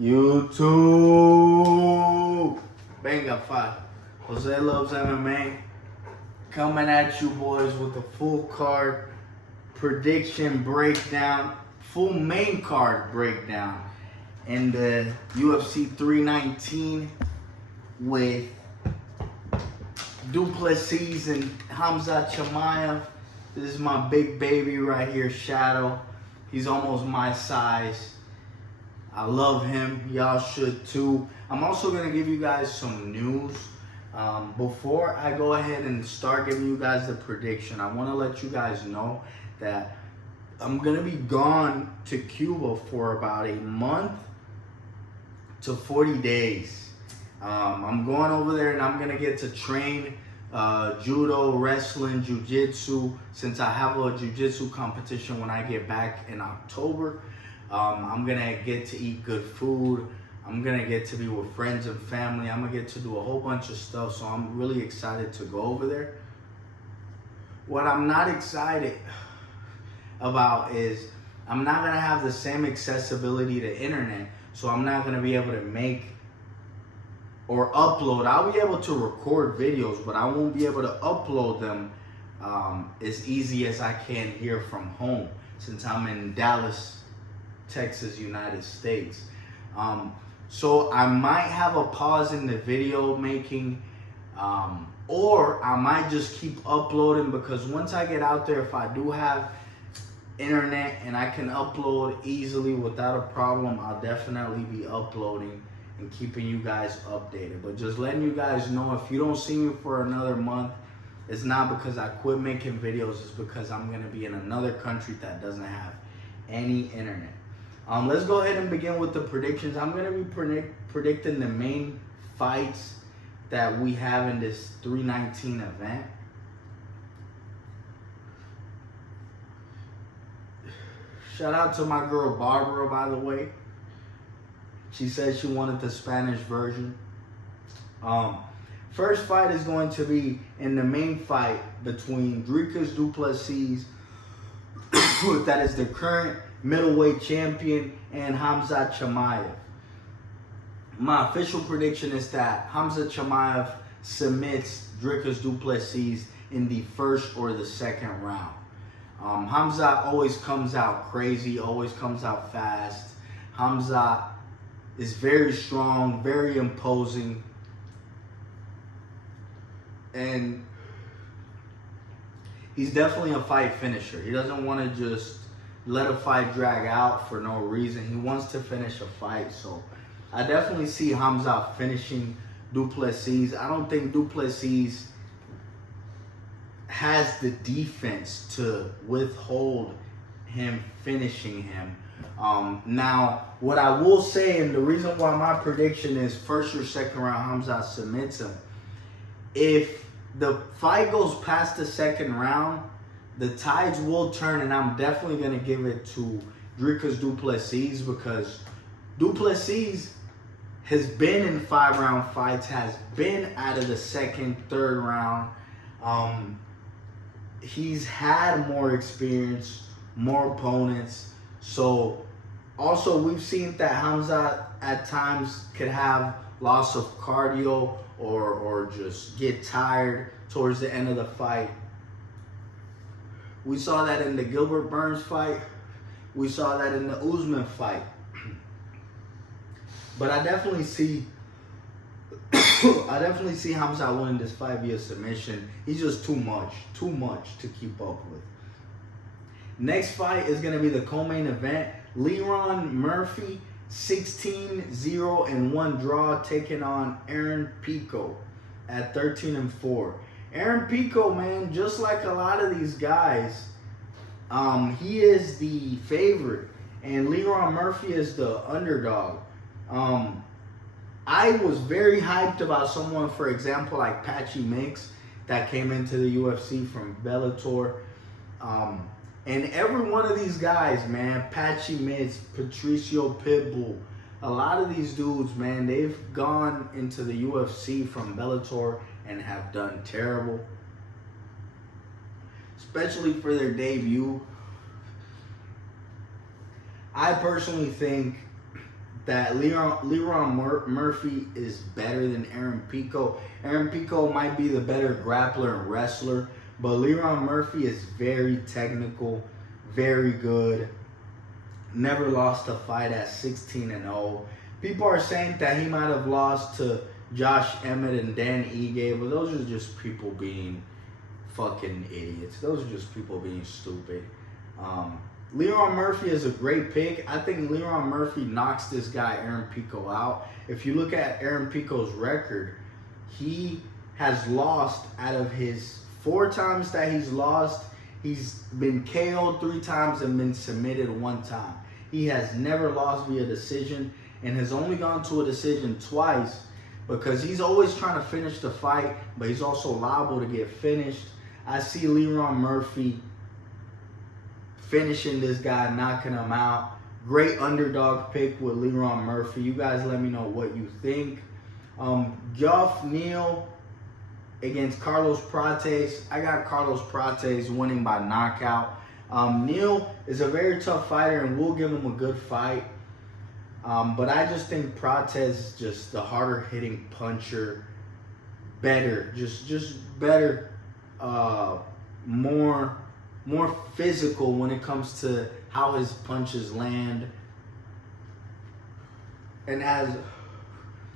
YouTube. Venga, five. Jose Loves MMA coming at you boys with a full card prediction breakdown, full main card breakdown in the UFC 319 with Plessis and Chimaev. This is my big baby right here, Shadow. He's almost my size. I love him. Y'all should too. I'm also going to give you guys some news. Before I go ahead and start giving you guys the prediction, I want to let you guys know that I'm going to be gone to Cuba for about a month to 40 days. I'm going over there and I'm going to get to train judo, wrestling, jiu-jitsu, since I have a jiu-jitsu competition when I get back in October. I'm going to get to eat good food. I'm going to get to be with friends and family. I'm going to get to do a whole bunch of stuff, so I'm really excited to go over there. What I'm not excited about is I'm not going to have the same accessibility to internet, so I'm not going to be able to make or upload. I'll be able to record videos, but I won't be able to upload them as easy as I can here from home, since I'm in Dallas, Texas, United States. So I might have a pause in the video making, or I might just keep uploading, because once I get out there, if I do have internet and I can upload easily without a problem, I'll definitely be uploading and keeping you guys updated. But just letting you guys know, if you don't see me for another month, it's not because I quit making videos, it's because I'm going to be in another country that doesn't have any internet. Let's go ahead and begin with the predictions. I'm going to be predicting the main fights that we have in this 319 event. Shout out to my girl Barbara, by the way. She said she wanted the Spanish version. First fight is going to be in the main fight between Dricus du Plessis, that is the current middleweight champion, and Chimaev. My official prediction is that Chimaev submits Dricus du Plessis in the first or the second round. Hamza always comes out crazy, always comes out fast. Hamza is very strong, very imposing, and he's definitely a fight finisher. He doesn't want to just let a fight drag out for no reason. He wants to finish a fight, so I definitely see Hamza finishing du Plessis. I don't think du Plessis has the defense to withhold him finishing him. Now, what I will say, and the reason why my prediction is first or second round Hamza submits him, if the fight goes past the second round, the tides will turn, and I'm definitely going to give it to Dricus du Plessis, because du Plessis has been in 5-round fights, has been out of the second, third round. He's had more experience, more opponents. So also we've seen that Hamza at times could have loss of cardio or just get tired towards the end of the fight. We saw that in the Gilbert Burns fight. We saw that in the Usman fight. But I definitely see Hamza winning this fight via submission. He's just too much to keep up with. Next fight is going to be the co-main event. Leron Murphy, 16-0-1 draw, taking on Aaron Pico at 13-4. Aaron Pico, man, just like a lot of these guys, he is the favorite, and Leron Murphy is the underdog. I was very hyped about someone, for example, like Paige, that came into the UFC from Bellator. And every one of these guys, man, Paige, Patricio Pitbull, a lot of these dudes, man, they've gone into the UFC from Bellator and have done terrible, especially for their debut. I personally think that Murphy is better than Aaron Pico. Aaron Pico might be the better grappler and wrestler, but Leron Murphy is very technical, very good. Never lost a fight at 16-0. People are saying that he might have lost to Josh Emmett and Dan Ige, but those are just people being fucking idiots. Those are just people being stupid. Leron Murphy is a great pick. I think Leron Murphy knocks this guy Aaron Pico out. If you look at Aaron Pico's record, he has lost out of his 4 times that he's lost, he's been KO'd 3 times and been submitted 1 time. He has never lost via decision and has only gone to a decision twice because he's always trying to finish the fight, but he's also liable to get finished. I see Leron Murphy finishing this guy, knocking him out. Great underdog pick with Leron Murphy. You guys let me know what you think. Geoff Neal against Carlos Prates. I got Carlos Prates winning by knockout. Neal is a very tough fighter and we'll give him a good fight. But I just think Prates is just the harder hitting puncher. Better. Just better. More physical when it comes to how his punches land. And has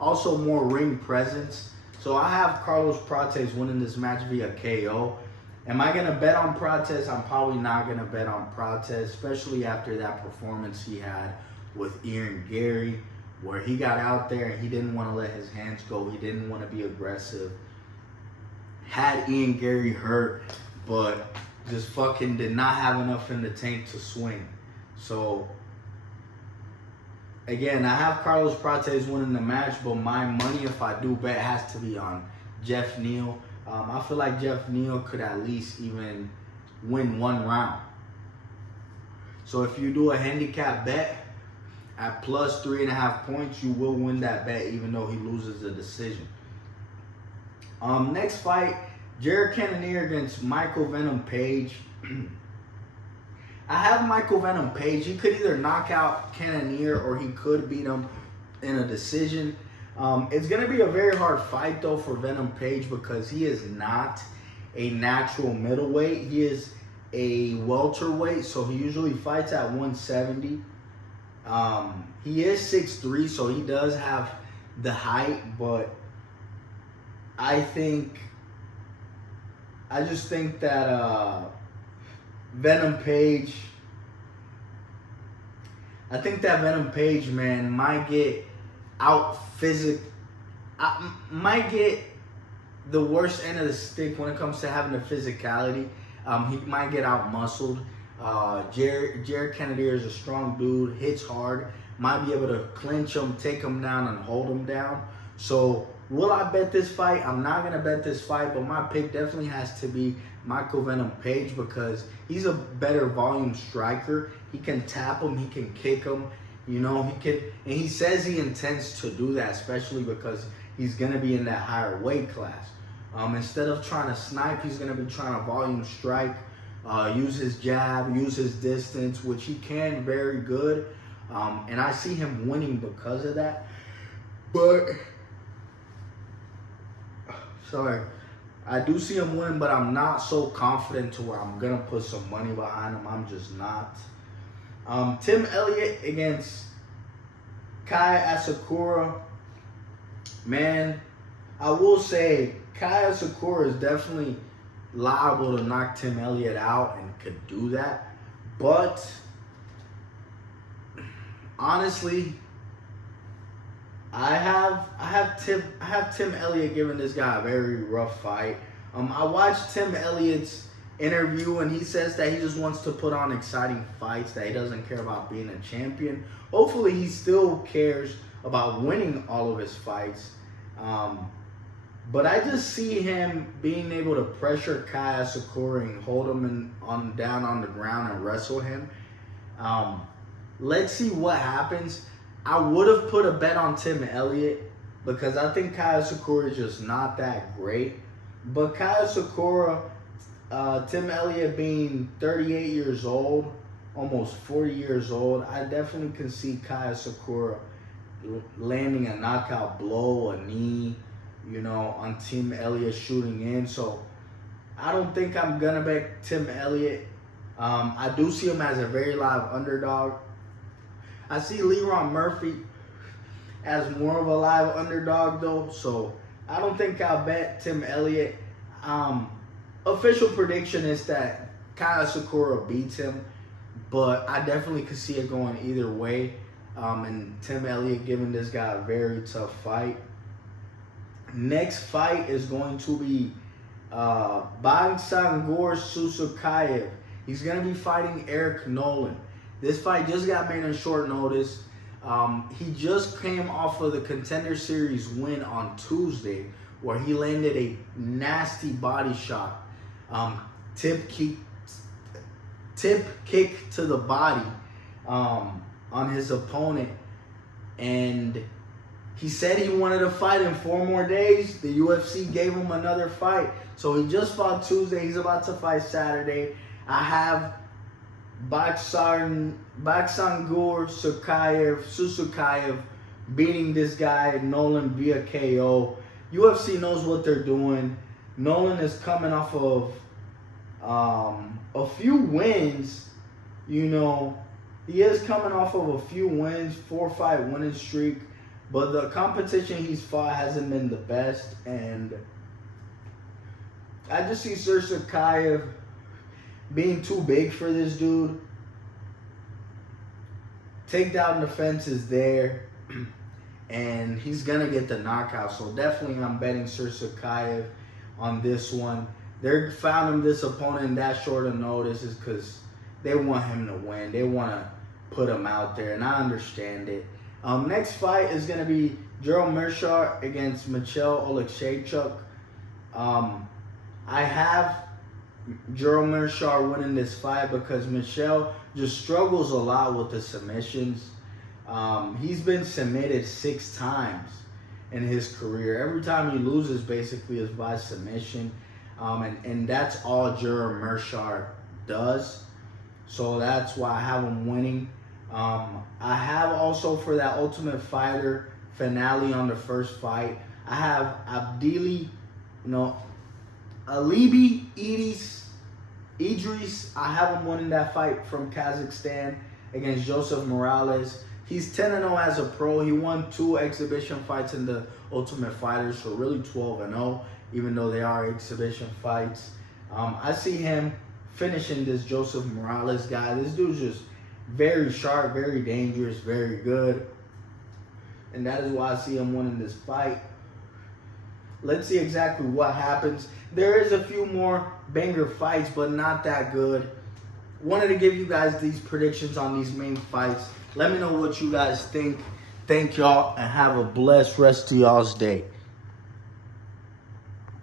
also more ring presence. So I have Carlos Prates winning this match via KO. Am I going to bet on Prates? I'm probably not going to bet on Prates, especially after that performance he had with Ian Gary, where he got out there and he didn't want to let his hands go. He didn't want to be aggressive. Had Ian Gary hurt, but just fucking did not have enough in the tank to swing. So, again, I have Carlos Prates winning the match, but my money, if I do bet, has to be on Geoff Neal. I feel like Geoff Neal could at least even win 1 round. So if you do a handicap bet at plus 3.5 points, you will win that bet even though he loses the decision. Next fight, Jared Cananer against Michael Venom Paige. I have Michael Venom Paige. He could either knock out Cananer or he could beat him in a decision. It's going to be a very hard fight, though, for Venom Paige because he is not a natural middleweight. He is a welterweight, so he usually fights at 170. He is 6'3", so he does have the height, but I just think that Venom Paige, man, might get might get the worst end of the stick when it comes to having the physicality. He might get out-muscled. Jared Cananer is a strong dude, hits hard, might be able to clinch him, take him down, and hold him down. So, will I bet this fight? I'm not going to bet this fight, but my pick definitely has to be Michael Venom Paige because he's a better volume striker. He can tap him, he can kick him. You know, and he says he intends to do that, especially because he's going to be in that higher weight class. Instead of trying to snipe, he's going to be trying to volume strike, use his jab, use his distance, which he can very good. And I see him winning because of that. But, I do see him winning, but I'm not so confident to where I'm going to put some money behind him. I'm just not. Tim Elliott against Kaya Asakura. Man, I will say Kaya Asakura is definitely liable to knock Tim Elliott out and could do that. But honestly, I have Tim Elliott giving this guy a very rough fight. I watched Tim Elliott's interview and he says that he just wants to put on exciting fights, that he doesn't care about being a champion. Hopefully he still cares about winning all of his fights. But I just see him being able to pressure Kaya Sakura and hold him down on the ground and wrestle him. Let's see what happens. I would have put a bet on Tim Elliott because I think Kaya Sakura is just not that great. But Kaya Sakura, Tim Elliott being 38 years old, almost 40 years old, I definitely can see Kaya Sakura landing a knockout blow, a knee, you know, on Team Elliot shooting in. So I don't think I'm going to bet Team Elliot. I do see him as a very live underdog. I see Leron Murphy as more of a live underdog though. So I don't think I'll bet Tim Elliott. Official prediction is that Kyle Sakura beats him, but I definitely could see it going either way. And Tim Elliott giving this guy a very tough fight. Next fight is going to be Sakur Susukayev. He's going to be fighting Eric Nolan. This fight just got made on short notice. He just came off of the Contender Series win on Tuesday, where he landed a nasty body shot. Tip kick to the body on his opponent. And he said he wanted to fight in 4 more days. The UFC gave him another fight. So he just fought Tuesday. He's about to fight Saturday. I have Sakur Susukayev beating this guy, Nolan, via KO. UFC knows what they're doing. Nolan is coming off of a few wins. You know, he is coming off of a few wins, 4-5 winning streak. But the competition he's fought hasn't been the best. And I just see Susukayev being too big for this dude. Takedown defense is there, and he's gonna get the knockout. So definitely, I'm betting Susukayev on this one. They found him this opponent in that short of notice is because they want him to win. They want to put him out there, and I understand it. Next fight is gonna be Gerald Mershar against Michelle Alexuk. I have Gerald Mershar winning this fight because Michelle just struggles a lot with the submissions. He's been submitted 6 times in his career. Every time he loses basically is by submission. And that's all Gerald Mershar does. So that's why I have him winning. I have also for that Ultimate Fighter finale on the first fight, I have Alibi Idris. I have him winning that fight from Kazakhstan against Joseph Morales. He's 10-0 as a pro. He won 2 exhibition fights in the Ultimate Fighters, so really 12-0, even though they are exhibition fights. I see him finishing this Joseph Morales guy. This dude's just very sharp, very dangerous, very good. And that is why I see him winning this fight. Let's see exactly what happens. There is a few more banger fights, but not that good. Wanted to give you guys these predictions on these main fights. Let me know what you guys think. Thank y'all, and have a blessed rest of y'all's day.